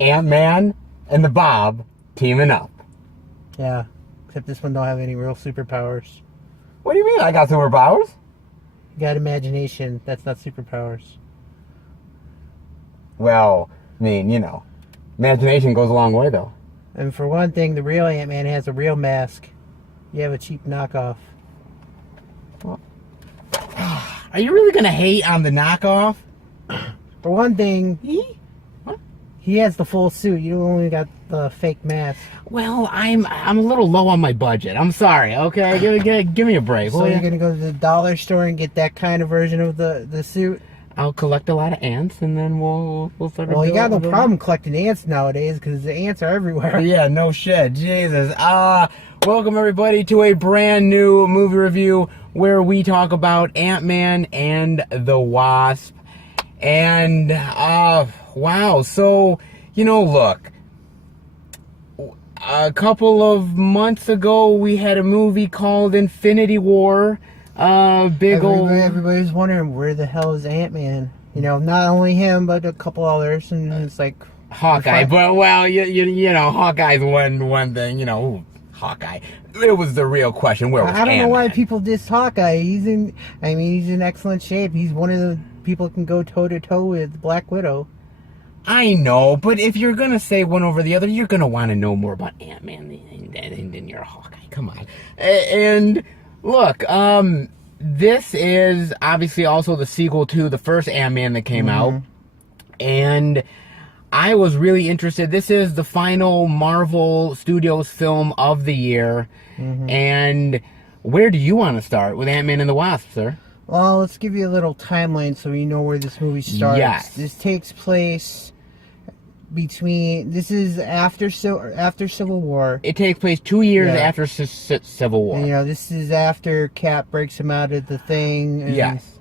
Ant-Man and the Bob teaming up. Yeah, except this one don't have any real superpowers. What do you mean I got superpowers? You got imagination. That's not superpowers. Well, I mean, imagination goes a long way, though. And for one thing, the real Ant-Man has a real mask. You have a cheap knockoff. Are you really going to hate on the knockoff? For one thing, he has the full suit. You only got the fake mask. Well, I'm a little low on my budget. I'm sorry, okay? Give me a break. So you're going to go to the dollar store and get that kind of version of the suit? I'll collect a lot of ants, and then we'll start. Well, you got no problem collecting ants nowadays, because the ants are everywhere. Yeah, no shit. Jesus. Welcome, everybody, to a brand new movie review where we talk about Ant-Man and the Wasp. And, wow. So, look. A couple of months ago, we had a movie called Infinity War. Everybody's wondering where the hell is Ant-Man. Not only him, but a couple others, and it's like Hawkeye. But Hawkeye's one thing. Hawkeye. It was the real question. Where was I don't know why Ant-Man? people diss Hawkeye. He's in excellent shape. He's one of the people who can go toe to toe with Black Widow. I know, but if you're gonna say one over the other, you're gonna want to know more about Ant-Man than your Hawkeye. Come on. And look, this is obviously also the sequel to the first Ant-Man that came out. And I was really interested. This is the final Marvel Studios film of the year. And where do you want to start with Ant-Man and the Wasp, sir? Well, let's give you a little timeline so you know where this movie starts. Yes. This takes place this is after Civil War. It takes place 2 years after Civil War. And, this is after Cap breaks him out of the thing. And yes.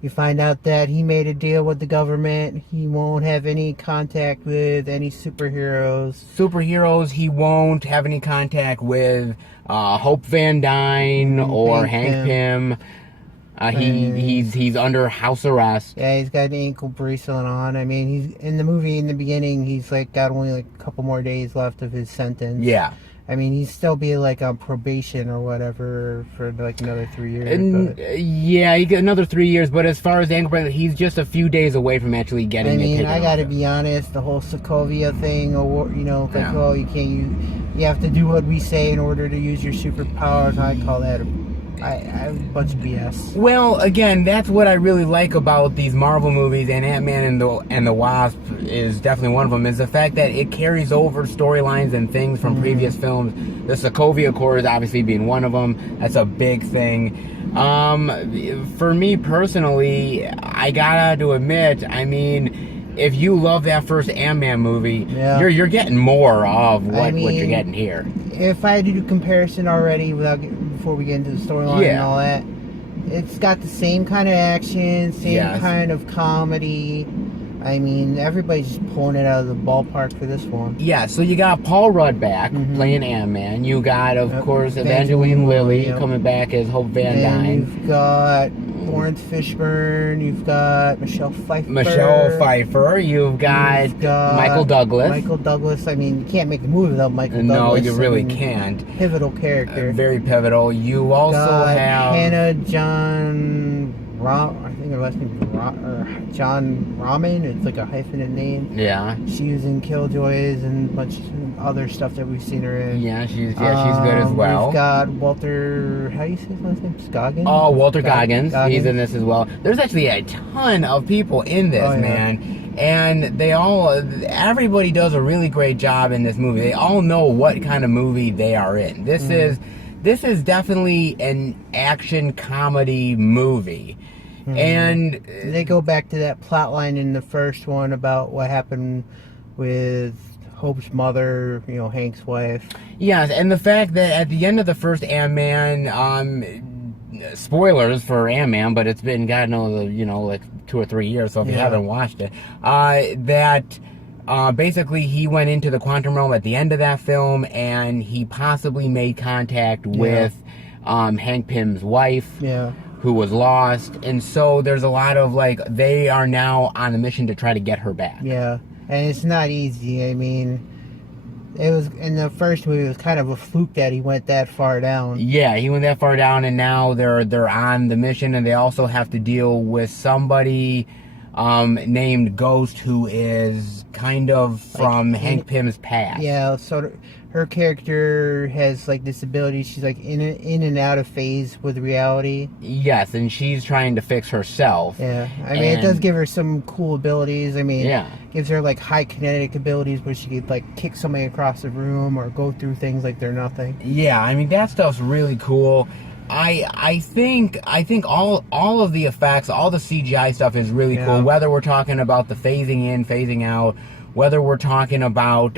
You find out that he made a deal with the government. He won't have any contact with any superheroes. He won't have any contact with Hope Van Dyne or Hank Pym. He's under house arrest. Yeah, he's got an ankle bracelet on. I mean, he's in the movie in the beginning. He's got only a couple more days left of his sentence. Yeah. I mean, he'd still be on probation or whatever for another 3 years. Yeah, he got another 3 years. But as far as the ankle bracelet, he's just a few days away from actually getting it taken off. I gotta be honest. The whole Sokovia thing, or oh, you can't use. You have to do what we say in order to use your superpowers. I call that a bunch of BS. Well, again, that's what I really like about these Marvel movies, and Ant-Man and the Wasp is definitely one of them, is the fact that it carries over storylines and things from previous films. The Sokovia Accords obviously being one of them. That's a big thing. For me personally, I gotta admit, I mean, if you love that first Ant-Man movie, you're getting more of what you're getting here. If I had to do comparison already before we get into the storyline and all that, it's got the same kind of action, same kind of comedy. I mean, everybody's just pulling it out of the ballpark for this one. Yeah, so you got Paul Rudd back playing Ant-Man. You got, of course, Evangeline Lilly coming back as Hope Van Dyne. You've got Lawrence Fishburne. You've got Michelle Pfeiffer. You've got Michael Douglas. I mean, you can't make a movie without Michael Douglas. No, you really can't. Pivotal character. Very pivotal. You also have Hannah John. I think her last name is John Raman. It's like a hyphenate name. Yeah. She was in Killjoys and a bunch of other stuff that we've seen her in. Yeah, she's good as well. We've got Walter. How do you say his last name? Scoggins. Oh, Walter Goggins. He's in this as well. There's actually a ton of people in this, man. And everybody does a really great job in this movie. They all know what kind of movie they are in. This is definitely an action comedy movie. And they go back to that plot line in the first one about what happened with Hope's mother, Hank's wife. Yes, and the fact that at the end of the first Ant-Man, spoilers for Ant-Man, but it's been, God knows, like 2 or 3 years, so if you haven't watched it, basically he went into the quantum realm at the end of that film, and he possibly made contact with Hank Pym's wife, who was lost. And so there's a lot of they are now on a mission to try to get her back. Yeah. and it's not easy. I mean, it was in the first movie. It was kind of a fluke that he went that far down. Yeah, he went that far down, and now they're on the mission, and they also have to deal with somebody named Ghost, who is kind of from Hank Pym's past. Yeah, so her character has like this ability. She's like in and out of phase with reality. Yes, and she's trying to fix herself. Yeah, I mean, it does give her some cool abilities. I mean, gives her like high kinetic abilities where she could like kick somebody across the room or go through things like they're nothing. Yeah, I mean, that stuff's really cool. I think all of the effects, all the CGI stuff is really cool. Whether we're talking about the phasing in, phasing out, whether we're talking about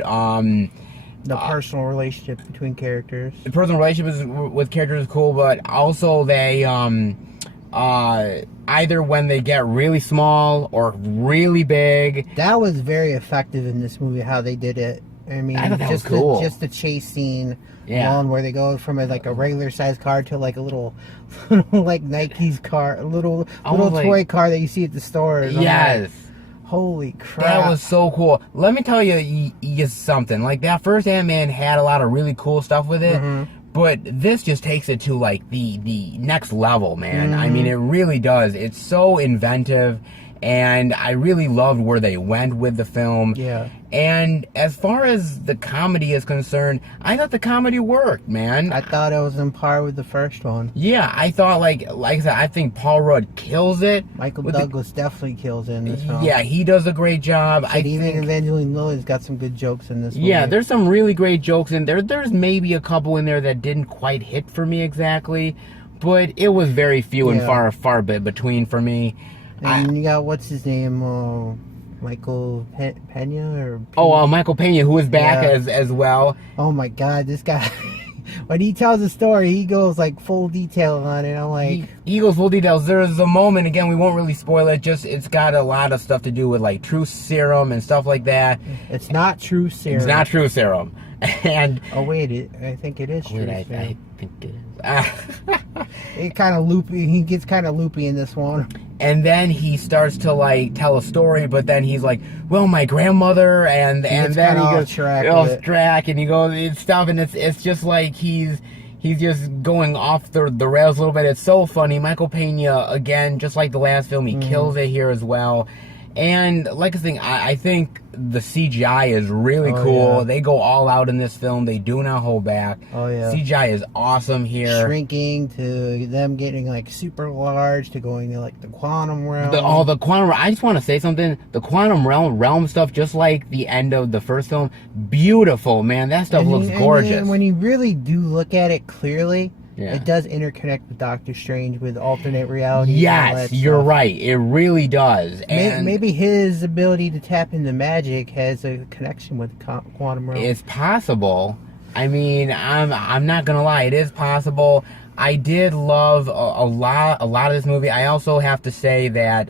the personal relationship between characters. The personal relationship with characters is cool, but also they either when they get really small or really big. That was very effective in this movie. How they did it. I mean, I thought that was cool. Just the chase scene. One where they go from a regular sized car to like a little like Nike's car, a little toy car that you see at the stores. Yes. Holy crap. That was so cool. Let me tell you something. Like, that first Ant-Man had a lot of really cool stuff with it, but this just takes it to, like, the next level, man. I mean, it really does. It's so inventive, and I really loved where they went with the film. Yeah. And as far as the comedy is concerned, I thought the comedy worked, man. I thought it was on par with the first one. Yeah, I thought, like I said, I think Paul Rudd kills it. Michael Douglas definitely kills it in this film. Yeah, he does a great job. Even Evangeline Lilly's got some good jokes in this movie. Yeah, there's some really great jokes in there. There's maybe a couple in there that didn't quite hit for me exactly, but it was very few and far between for me. And you got, what's his name? Michael Pena Michael Pena, who is back as well. Oh my God, this guy! When he tells a story, he goes like full detail on it. I'm like, he goes full details. There's a moment, again, we won't really spoil it. Just it's got a lot of stuff to do with like truth serum and stuff like that. It's not true serum. It's not true serum. And I think it is true serum. I think it is. It kind of loopy. He gets kind of loopy in this one. And then he starts to like tell a story, but then he's like, "Well, my grandmother," and then he goes track, and he goes it's stuff, and it's just like he's just going off the rails a little bit. It's so funny. Michael Pena, again, just like the last film, he kills it here as well. And like I think, I think the CGI is really cool. Yeah. They go all out in this film. They do not hold back. Oh yeah, CGI is awesome here. Shrinking to them getting like super large to going to like the quantum realm. The quantum. I just want to say something. The quantum realm stuff, just like the end of the first film, beautiful, man. That stuff looks gorgeous. And when you really do look at it clearly. Yeah. It does interconnect with Doctor Strange with alternate reality. Yes, you're right. It really does. And maybe his ability to tap into magic has a connection with quantum realm. It's possible. I mean, I'm not gonna lie. It is possible. I did love a lot of this movie. I also have to say that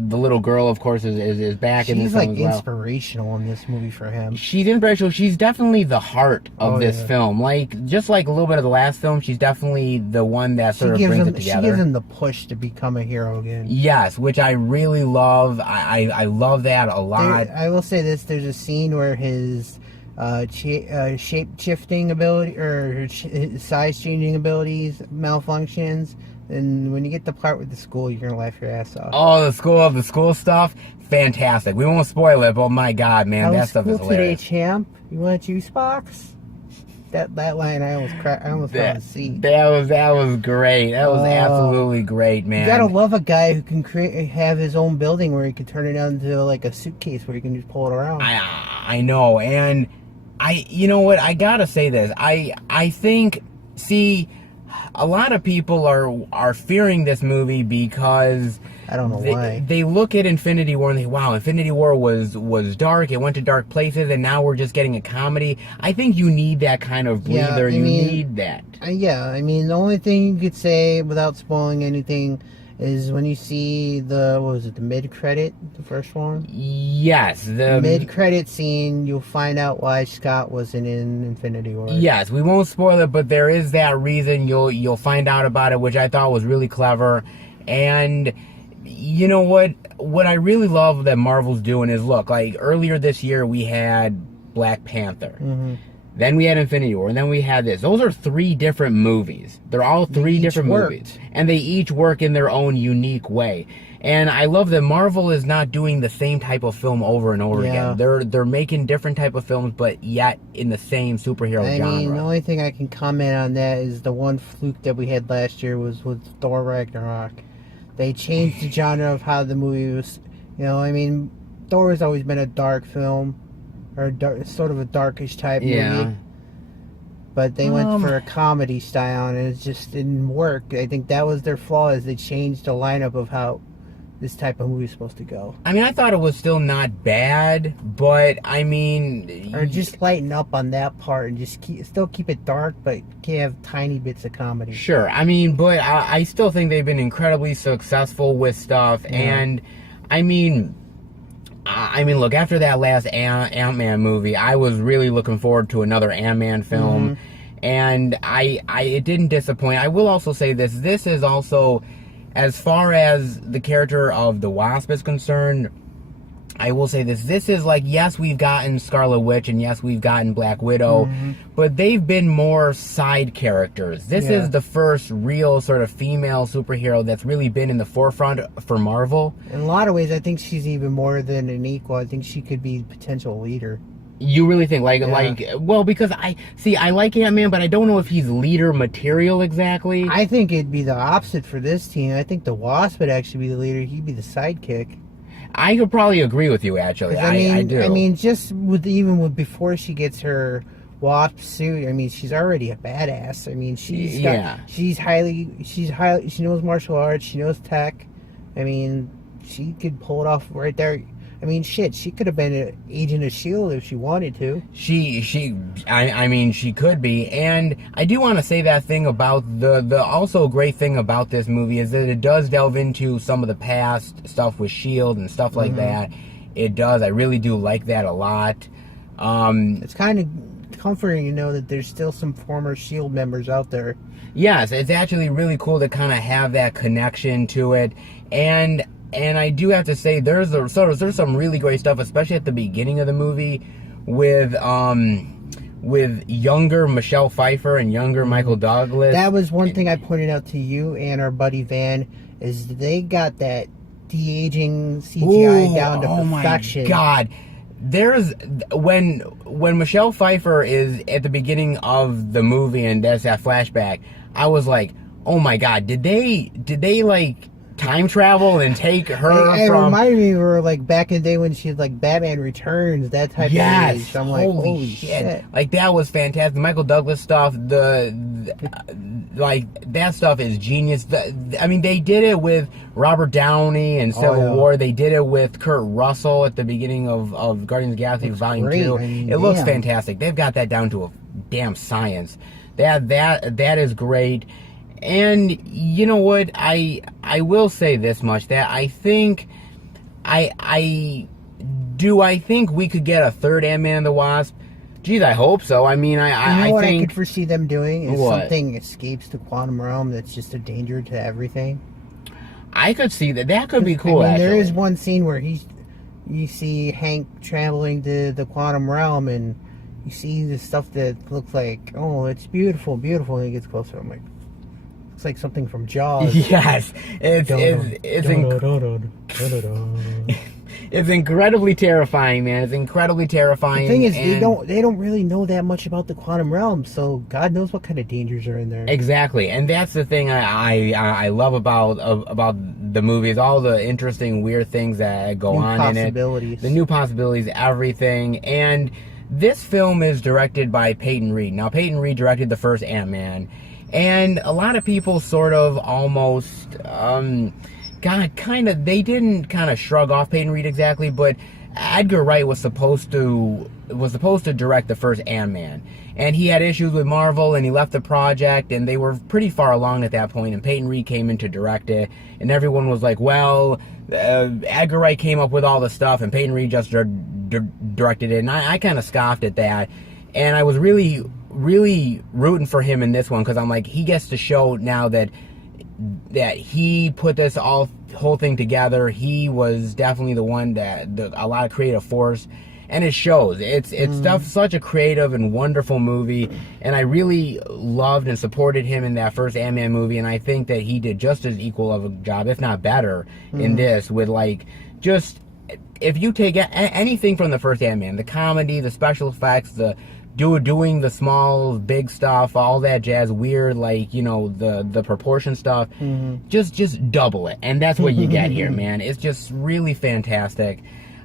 the little girl, of course, is back in this film as well. She's like inspirational in this movie for him. She's inspirational. She's definitely the heart of this film. Like, just like a little bit of the last film, she's definitely the one that sort of brings it together. She gives him the push to become a hero again. Yes, which I really love. I love that a lot. I will say this: there's a scene where his shape shifting ability or size changing abilities malfunctions. And when you get the part with the school, you're gonna laugh your ass off. Oh, the school stuff, fantastic. We won't spoil it, but my God, man, that stuff is hilarious. Today, champ? You want juice box? That line, I almost fell in the seat. That was great. That was absolutely great, man. You gotta love a guy who can have his own building where he can turn it into like a suitcase where you can just pull it around. I know, and you know what? I gotta say this. I think, see. A lot of people are fearing this movie because I don't know why. They look at Infinity War and wow, Infinity War was dark. It went to dark places, and now we're just getting a comedy. I think you need that kind of breather. You need that. I mean, the only thing you could say without spoiling anything is when you see the mid-credit, the first one? Yes. The mid-credit scene, you'll find out why Scott wasn't in Infinity War. Yes, we won't spoil it, but there is that reason. You'll find out about it, which I thought was really clever. And you know what I really love that Marvel's doing is, look, like earlier this year we had Black Panther. Then we had Infinity War, and then we had this. Those are 3 different movies. They're all 3 different movies. And they each work in their own unique way. And I love that Marvel is not doing the same type of film over and over again. They're making different type of films, but yet in the same superhero genre. I mean, the only thing I can comment on that is the one fluke that we had last year was with Thor Ragnarok. They changed the genre of how the movie was. You know, I mean, Thor has always been a dark film, or sort of a darkish type movie. But they went for a comedy style, and it just didn't work. I think that was their flaw, is they changed the lineup of how this type of movie is supposed to go. I mean, I thought it was still not bad, but I mean... Or just lighten up on that part and just still keep it dark, but can have tiny bits of comedy. Sure, I mean, but I still think they've been incredibly successful with stuff, and I mean, look, after that last Ant-Man movie, I was really looking forward to another Ant-Man film, and it didn't disappoint. I will also say this is also... As far as the character of the Wasp is concerned, I will say this. This is like, yes, we've gotten Scarlet Witch, and yes, we've gotten Black Widow, but they've been more side characters. This is the first real sort of female superhero that's really been in the forefront for Marvel. In a lot of ways, I think she's even more than an equal. I think she could be a potential leader. You really think, well, because I like Ant-Man, but I don't know if he's leader material exactly. I think it'd be the opposite for this team. I think the Wasp would actually be the leader. He'd be the sidekick. I could probably agree with you, actually. I do. I mean, just before she gets her Wasp suit, I mean, she's already a badass. I mean, she knows martial arts, she knows tech. I mean, she could pull it off right there. I mean, shit, she could have been an agent of S.H.I.E.L.D. if she wanted to. I mean, she could be. And I do want to say that thing about the also great thing about this movie is that it does delve into some of the past stuff with S.H.I.E.L.D. and stuff like that. It does. I really do like that a lot. It's kind of comforting to know that there's still some former S.H.I.E.L.D. members out there. Yes, it's actually really cool to kind of have that connection to it. And I do have to say, there's some really great stuff, especially at the beginning of the movie, with younger Michelle Pfeiffer and younger Michael Douglas. That was one thing I pointed out to you and our buddy Van, is they got that de-aging CGI down to perfection. Oh my God. There's when Michelle Pfeiffer is at the beginning of the movie and there's that flashback, I was like, oh my God, did they like time travel and take her it from... reminded me of her, like, back in the day when she was like Batman Returns, that type of age. So I'm like, holy shit. Like, that was fantastic. Michael Douglas stuff, like, that stuff is genius. I mean, they did it with Robert Downey and Civil War. They did it with Kurt Russell at the beginning of Guardians of the Galaxy Volume 2. I mean, it looks fantastic. They've got that down to a damn science. That is great. And you know what, I will say this much, that I think I think we could get a third Ant-Man and the Wasp. Geez, I hope so. I mean, I what think... I could foresee them doing is something escapes the quantum realm that's just a danger to everything. I could see that. That could be cool, I mean, actually. there is one scene where you see Hank traveling to the quantum realm, and you see the stuff that looks like, oh, it's beautiful, beautiful, and he gets closer. I'm like... It's like something from Jaws. Yes, it's incredibly terrifying, man. It's incredibly terrifying. The thing is, they don't really know that much about the quantum realm, so God knows what kind of dangers are in there. Exactly, and that's the thing I love about the movie, is all the interesting, weird things that go on in it. The new possibilities, everything. And this film is directed by Peyton Reed. Now, Peyton Reed directed the first Ant-Man. And a lot of people sort of almost, they didn't kind of shrug off Peyton Reed exactly, but Edgar Wright was supposed to direct the first Ant-Man. And he had issues with Marvel, and he left the project, and they were pretty far along at that point, and Peyton Reed came in to direct it, and everyone was like, well, Edgar Wright came up with all the stuff, and Peyton Reed just directed it, and I kind of scoffed at that, and I was really rooting for him in this one, because I'm like, he gets to show now that that he put this whole thing together. He was definitely the one that a lot of creative force, and it shows. It's such a creative and wonderful movie, and I really loved and supported him in that first Ant-Man movie, and I think that he did just as equal of a job, if not better, in this, with like just, if you take anything from the first Ant-Man, the comedy, the special effects, the doing the small, big stuff, all that jazz, weird, like, you know, the proportion stuff, just double it. And that's what you get here, man. It's just really fantastic.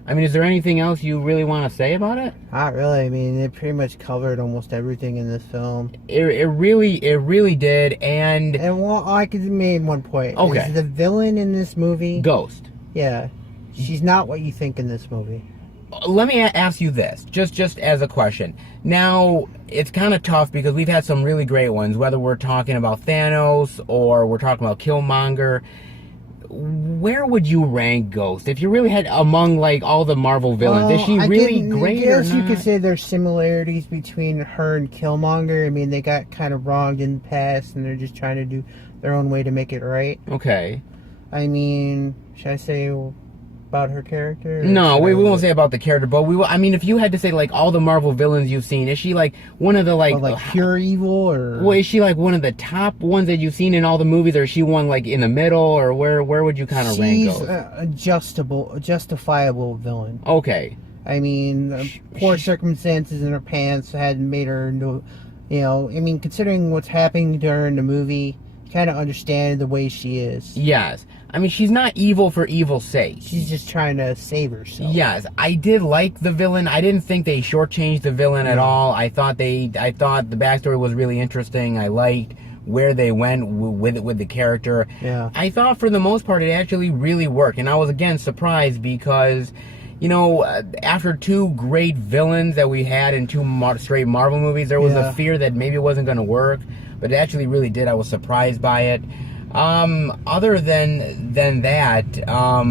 I mean, is there anything else you really want to say about it? Not really. I mean, it pretty much covered almost everything in this film. It really did. And well, I could make one point. Okay. Is the villain in this movie Ghost? Yeah. She's not what you think in this movie. Let me ask you this, just as a question. Now, it's kind of tough because we've had some really great ones, whether we're talking about Thanos or we're talking about Killmonger. Where would you rank Ghost if you really had among like all the Marvel villains? Is she really great or not? I guess you could say there's similarities between her and Killmonger. I mean, they got kind of wronged in the past, and they're just trying to do their own way to make it right. Okay. I mean, should I say about her character? No, we won't say about the character, but we will. I mean, if you had to say like all the Marvel villains you've seen, is she like one of the like pure evil, or well, is she like one of the top ones that you've seen in all the movies, or is she one like in the middle, or where would you kind of rank those? She's a justifiable villain. Okay. I mean, poor circumstances in her pants had made her into, you know, I mean, considering what's happening to her in the movie, you kind of understand the way she is. Yes. I mean, she's not evil for evil's sake. She's just trying to save herself. Yes, I did like the villain. I didn't think they shortchanged the villain at all. I thought the backstory was really interesting. I liked where they went with the character. Yeah. I thought for the most part it actually really worked, and I was again surprised because, you know, after two great villains that we had in two straight Marvel movies, there was a fear that maybe it wasn't going to work, but it actually really did. I was surprised by it. Other than that, I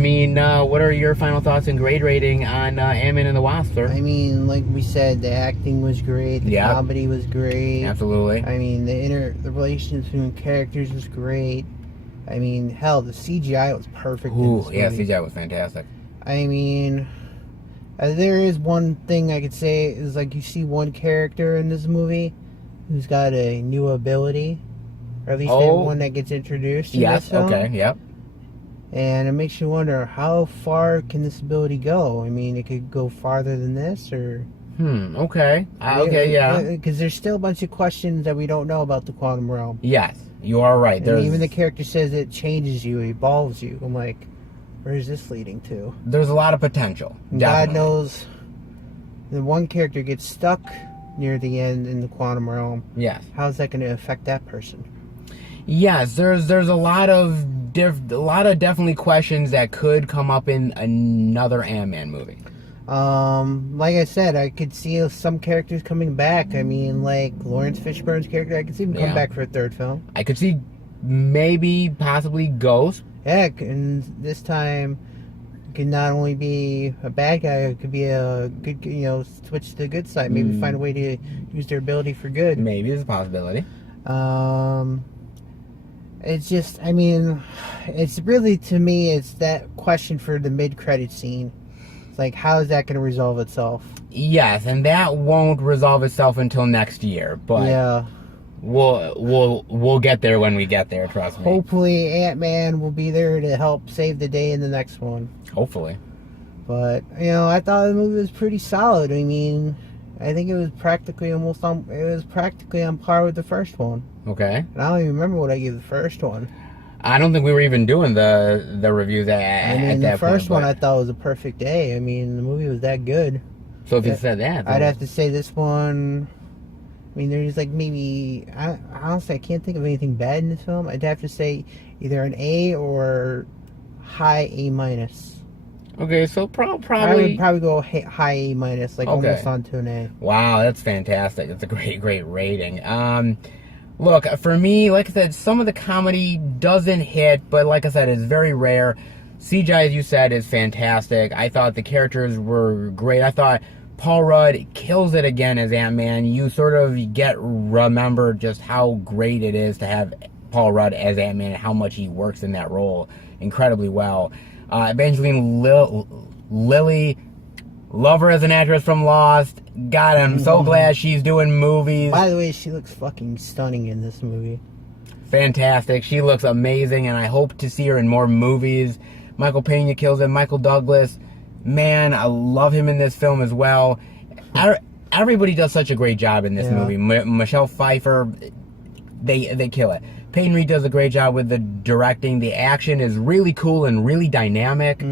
mean, what are your final thoughts and grade rating on Ant-Man and the Wasp, sir? I mean, like we said, the acting was great, the comedy was great. Absolutely. I mean, the relations between characters was great. I mean, hell, the CGI was perfect. Ooh, yeah, CGI was fantastic. I mean, there is one thing I could say is like you see one character in this movie who's got a new ability. Or at least one that gets introduced in this film. Okay, yep. And it makes you wonder, how far can this ability go? I mean, it could go farther than this, or... okay. Okay, yeah. Because there's still a bunch of questions that we don't know about the quantum realm. Yes, you are right. And even the character says it changes you, evolves you. I'm like, where is this leading to? There's a lot of potential. God knows the one character gets stuck near the end in the quantum realm. Yes. How's that going to affect that person? Yes, there's a lot of definitely questions that could come up in another Ant-Man movie. Like I said, I could see some characters coming back. I mean, like Lawrence Fishburne's character, I could see him come back for a third film. I could see possibly Ghost. Heck, and this time it could not only be a bad guy, it could be a good, you know, switch to the good side. Maybe find a way to use their ability for good. Maybe there's a possibility. It's just, I mean, it's really, to me, it's that question for the mid-credit scene. It's like, how is that going to resolve itself? Yes, and that won't resolve itself until next year, but yeah, we'll get there when we get there, trust me. Hopefully Ant-Man will be there to help save the day in the next one. Hopefully. But, you know, I thought the movie was pretty solid. I mean, I think it was practically on par with the first one. Okay. And I don't even remember what I gave the first one. I don't think we were even doing the reviews at that point. I mean, the first one I thought was a perfect day. I mean, the movie was that good. So if you said that, I'd have to say this one. I mean, there's like maybe, honestly, I can't think of anything bad in this film. I'd have to say either an A or high A minus. Okay, so probably I would probably go high A minus, like almost onto an A. Wow, that's fantastic. That's a great rating. Look, for me, like I said, some of the comedy doesn't hit, but like I said, it's very rare. CGI, as you said, is fantastic. I thought the characters were great. I thought Paul Rudd kills it again as Ant-Man. You sort of remember just how great it is to have Paul Rudd as Ant-Man and how much he works in that role incredibly well. Evangeline Lilly, love her as an actress from Lost. God, I'm so glad she's doing movies. By the way, she looks fucking stunning in this movie. Fantastic. She looks amazing, and I hope to see her in more movies. Michael Pena kills it. Michael Douglas, man, I love him in this film as well. Everybody does such a great job in this movie. Michelle Pfeiffer, they kill it. Peyton Reed does a great job with the directing. The action is really cool and really dynamic.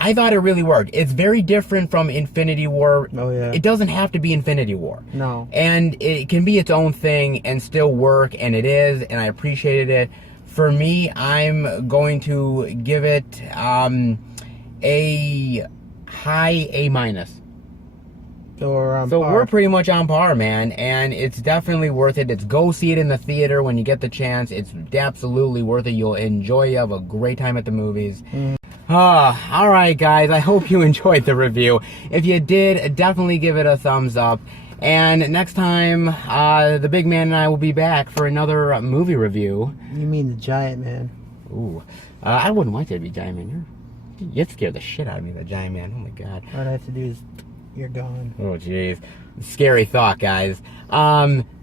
I thought it really worked. It's very different from Infinity War. Oh, yeah. It doesn't have to be Infinity War. No. And it can be its own thing and still work, and it is, and I appreciated it. For me, I'm going to give it a high A-. So we're on So par. we're pretty much on par, man, and it's definitely worth it. It's go see it in the theater when you get the chance. It's absolutely worth it. You'll enjoy. You have a great time at the movies. All right, guys. I hope you enjoyed the review. If you did, definitely give it a thumbs up. And next time, the big man and I will be back for another movie review. You mean the Giant Man? Ooh, I wouldn't want you to be Giant Man. You'd scare the shit out of me, the Giant Man. Oh my God. All I have to do is you're gone. Oh jeez, scary thought, guys.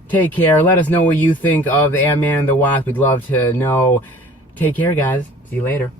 Take care. Let us know what you think of the Ant-Man and the Wasp. We'd love to know. Take care, guys. See you later.